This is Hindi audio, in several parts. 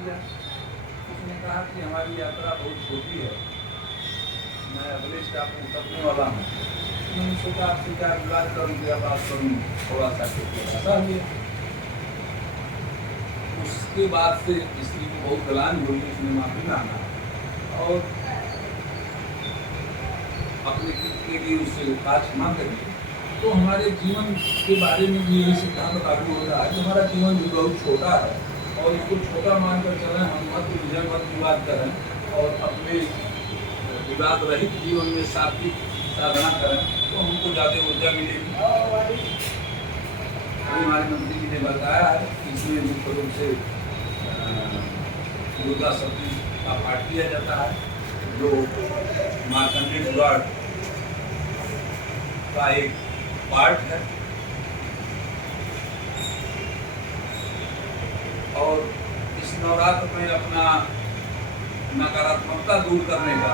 किया। उसने कहा कि हमारी यात्रा बहुत छोटी है, मैं अगले स्टॉप में उतरने वाला हूँ। मैंने सोचा आपसे क्या विवाद करूँ, क्या बात करूँ, थोड़ा सा ऐसा हुआ। उसके बाद से स्त्री को बहुत गलान हुई, उसने माफी मांगा और अपने के लिए उससे क्षमा करी। तो हमारे जीवन के बारे में भी यही सिद्धांत लागू हो रहा है कि हमारा जीवन भी बहुत छोटा है और इसको छोटा मानकर चलें, हम मत विजय मत विवाद करें और अपने विवाद रहित जीवन में सात्विक साधना करें तो हमको ज़्यादा ऊर्जा मिलेगी। अभी हमारे मंत्री जी ने बताया है कि इसमें मुख्य रूप से दुर्गा सप्तमी का पाठ किया जाता है, जो मार्कंडेय पुराण का एक पार्ट है। और इस नवरात्र में अपना नकारात्मकता दूर करने का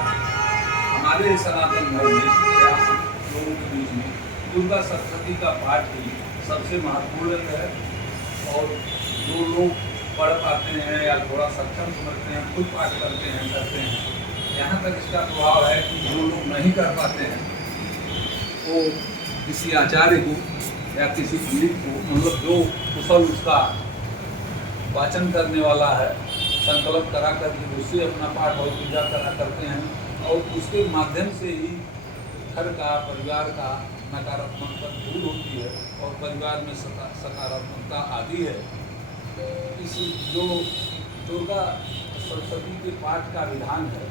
हमारे सनातन धर्म में या लोगों के बीच में दुर्गा सप्तमी का पाठ ही सबसे महत्वपूर्ण है। और जो लोग पढ़ पाते हैं या थोड़ा सक्षम समझते हैं, खुद पाठ करते हैं। यहाँ तक इसका प्रभाव है कि जो लोग नहीं कर पाते हैं वो किसी आचार्य को या किसी पंडित को, मतलब जो कुशल उसका वाचन करने वाला है, संकल्प करा करके उससे अपना पाठ और पूजा करा करते हैं और उसके माध्यम से ही घर का, परिवार का नकारात्मकता दूर होती है और परिवार में सकारात्मकता आती है। इस जो दुर्गा सप्तमी के पाठ का विधान है,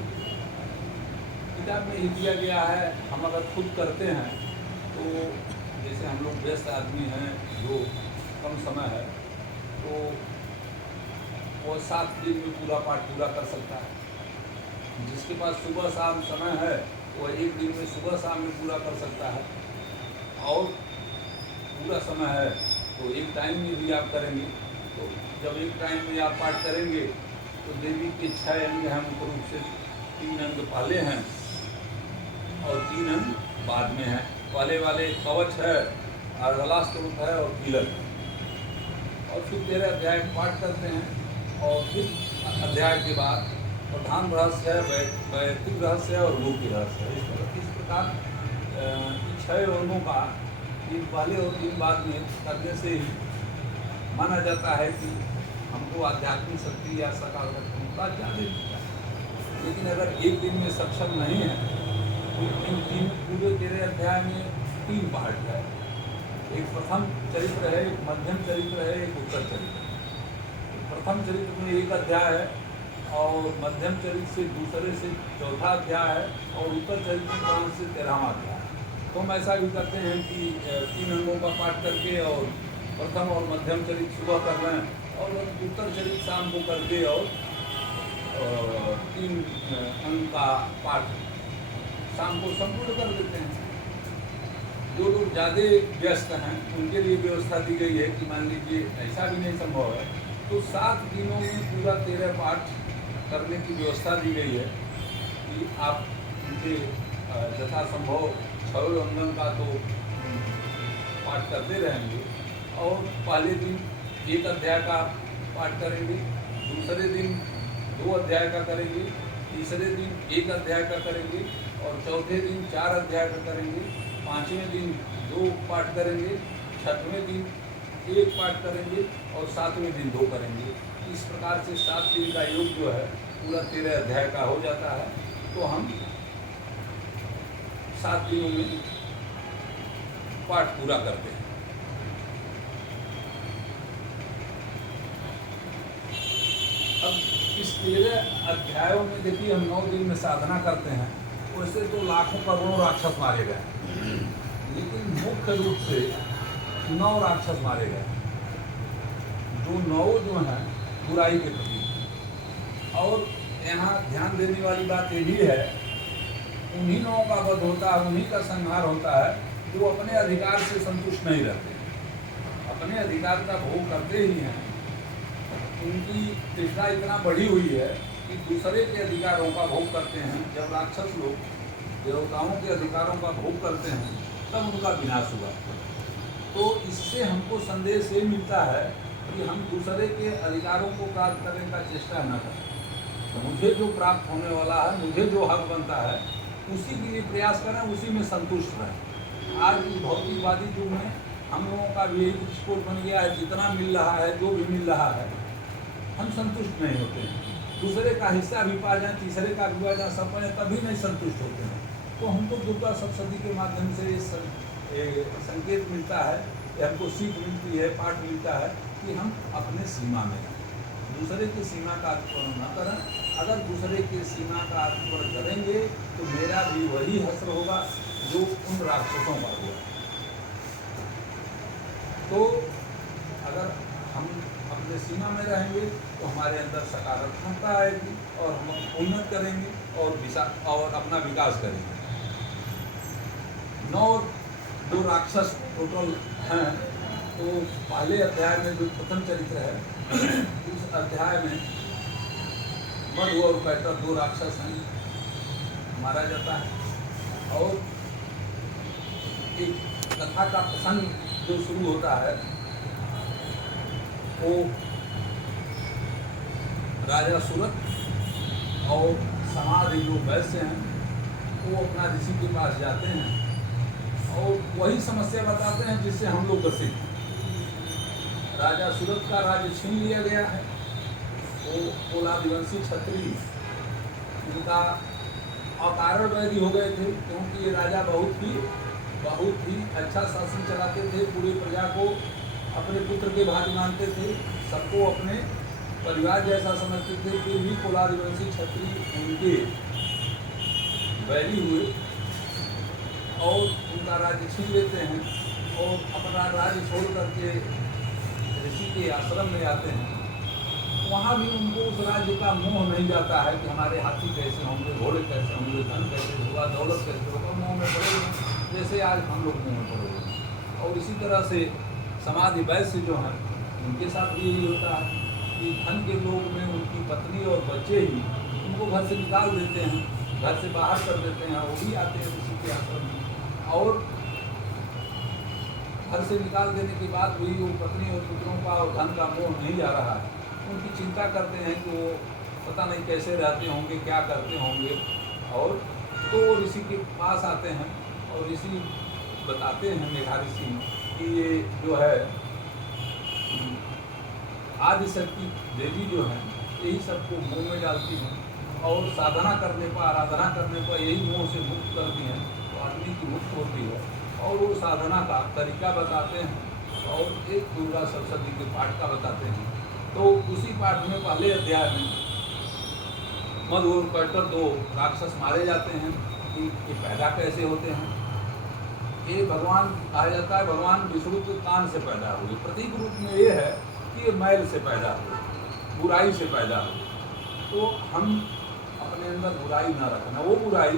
किताब में ही दिया गया है। हम अगर खुद करते हैं तो जैसे हम लोग व्यस्त आदमी हैं, जो कम समय है, तो वो 7 दिन में पूरा पाठ पूरा कर सकता है। जिसके पास सुबह शाम समय है वो 1 दिन में सुबह शाम में पूरा कर सकता है। और पूरा समय है तो एक टाइम में भी आप करेंगे। तो जब एक टाइम में आप पाठ करेंगे तो देवी के 6 अंग हैं, मुख्य रूप से 3 अंग पहले हैं और 3 अंग बाद में हैं। पहले वाले कवच है, अर्धलास्तुत है और कीलक है। और फिर 13 अध्याय पाठ करते हैं और फिर अध्याय के बाद प्रधान रहस्य है, वैयक्तिक रहस्य है और मुख्य रहस्य है। इस प्रकार 6 अंगों का 3 पहले और 3 बाद में करने से ही माना जाता है कि हमको आध्यात्मिक शक्ति या सकारात्मकता ज़्यादा मिलता है। लेकिन अगर एक दिन में सक्षम नहीं है तो इन 3 पूरे 13 अध्याय में 3 पार्ट है। एक प्रथम चरित्र है, एक मध्यम चरित्र है, एक उत्तर चरित्र है। प्रथम चरित्र में 1 अध्याय है और मध्यम चरित्र से दूसरे से 4था अध्याय है और उत्तर चरित्र 5 से 13वां अध्याय है। तो हम ऐसा भी करते हैं कि 3 अंगों का पाठ करके और प्रथम और मध्यम चरित्र सुबह कर रहे हैं और उत्तर चरित्र शाम को करके और 3 अंग का पाठ शाम को संपूर्ण कर देते हैं। जो लोग ज़्यादा व्यस्त हैं उनके लिए व्यवस्था दी गई है कि मान लीजिए ऐसा भी नहीं संभव है तो 7 दिनों में पूरा 13 पाठ करने की व्यवस्था दी गई है कि आप उनके यथासंभव 6 अंगन का तो पाठ करते रहेंगे। और पहले दिन 1 अध्याय का पाठ करेंगे, दूसरे दिन 2 अध्याय का करेंगे, तीसरे दिन 1 अध्याय का करेंगे और चौथे दिन 4 अध्याय का करेंगे, 5वें दिन 2 पाठ करेंगे, 6वें दिन 1 पाठ करेंगे और 7वें दिन 2 करेंगे। इस प्रकार से 7 दिन का योग जो है पूरा 13 अध्याय का हो जाता है। तो हम 7 दिनों में पाठ पूरा करते हैं। अब इस 13 अध्यायों में देखिए हम 9 दिन में साधना करते हैं। वैसे तो लाखों करोड़ों राक्षस मारे गए, लेकिन मुख्य रूप से 9 राक्षस मारे गए, जो 9 जो हैं बुराई के प्रति। और यहाँ ध्यान देने वाली बात ये भी है, उन्हीं 9 का वध होता है, उन्हीं का संहार होता है जो अपने अधिकार से संतुष्ट नहीं रहते, अपने अधिकार का भोग करते ही हैं। उनकी तृष्णा इतना बढ़ी हुई है कि दूसरे के अधिकारों का भोग करते हैं। जब राक्षस लोग देवताओं के अधिकारों का भोग करते हैं तब उनका विनाश हुआ। तो इससे हमको संदेश ये मिलता है कि हम दूसरे के अधिकारों को प्राप्त करने का चेष्टा न करें। मुझे जो प्राप्त होने वाला है, मुझे जो हक बनता है, उसी के लिए प्रयास करें, उसी में संतुष्ट रहें। आज की भौतिकवादी युग में हम लोगों का भी यही दृष्टिकोण बन गया है, जितना मिल रहा है, जो भी मिल रहा है, हम संतुष्ट नहीं होते हैं। दूसरे का हिस्सा भी पा जाए, तीसरे का भी पा जाए, सब पाए, तभी नहीं संतुष्ट होते हैं। तो हमको दुर्गा सप्तशती के माध्यम से संकेत मिलता है, हमको सीख मिलती है, पाठ मिलता है कि हम अपने सीमा में रहें, दूसरे की सीमा का अतिक्रमण न करें। अगर दूसरे की सीमा का अतिक्रमण करेंगे तो मेरा भी वही हश्र होगा जो उन राक्षसों का हुआ। तो अगर हम अपने सीमा में रहेंगे तो हमारे अंदर सकारात्मकता आएगी और हम उन्नत करेंगे और अपना विकास करेंगे। 9 जो राक्षस टोटल हैं, तो पहले अध्याय में जो प्रथम चरित्र है, उस अध्याय में मधु और कैटभ 2 राक्षस हैं, मारा जाता है। और एक कथा का प्रसंग जो शुरू होता है, वो राजा सूरत और समाधि जो वैश्य हैं, वो अपना ऋषि के पास जाते हैं और वही समस्या बताते हैं जिससे हम लोग ग्रसित हैं। राजा सूरत का राज्य छीन लिया गया है। वो कोलादिवंशी क्षत्रिय उनका अकारण वैरी हो गए थे, क्योंकि ये राजा बहुत ही अच्छा शासन चलाते थे, पूरी प्रजा को अपने पुत्र के भांति मानते थे, सबको अपने परिवार जैसा समझते थे। फिर भी कोलादिवंशी क्षत्रिय उनके वैरी हुए और उनका राज्य छीन लेते हैं और अपना राज्य छोड़ करके ऋषि के आश्रम में आते हैं। वहाँ भी उनको उस राज्य का मोह नहीं जाता है कि हमारे हाथी कैसे होंगे, घोड़े कैसे होंगे, धन कैसे होगा, दौलत कैसे होगा, मोह में पड़ेंगे जैसे आज हम लोग मोह में पड़ेंगे। और इसी तरह से समाधि वैश्य जो हैं, उनके साथ भी यही होता है कि धन के लोग में उनकी पत्नी और बच्चे ही उनको घर से निकाल देते हैं, घर से बाहर कर देते हैं। वो भी आते हैं ऋषि के आश्रम में और घर से निकाल देने के बाद भी वो पत्नी और पुत्रों का और धन का मोह नहीं जा रहा है। उनकी चिंता करते हैं कि वो पता नहीं कैसे रहते होंगे, क्या करते होंगे। और तो ऋषि के पास आते हैं और ऋषि बताते हैं, मेघा ऋषि, कि ये जो है आदिशक्ति देवी जो है, यही सबको मोह में डालती हैं और साधना करने पर, आराधना करने पर यही मोह से मुक्त करती हैं, तो आदमी की मुक्त होती है। और वो साधना का तरीका बताते हैं और एक दुर्गा सप्तशती के पाठ का बताते हैं। तो उसी पाठ में पहले अध्याय में मधु और कैटभ 2 राक्षस मारे जाते हैं कि ये पैदा कैसे होते हैं। ये भगवान कहा जाता है, भगवान विष्णु के कान से पैदा हुए। प्रतीक रूप में ये है कि ये मैल से पैदा हुए, बुराई से पैदा हुए। तो हम अपने अंदर बुराई ना रखना, वो बुराई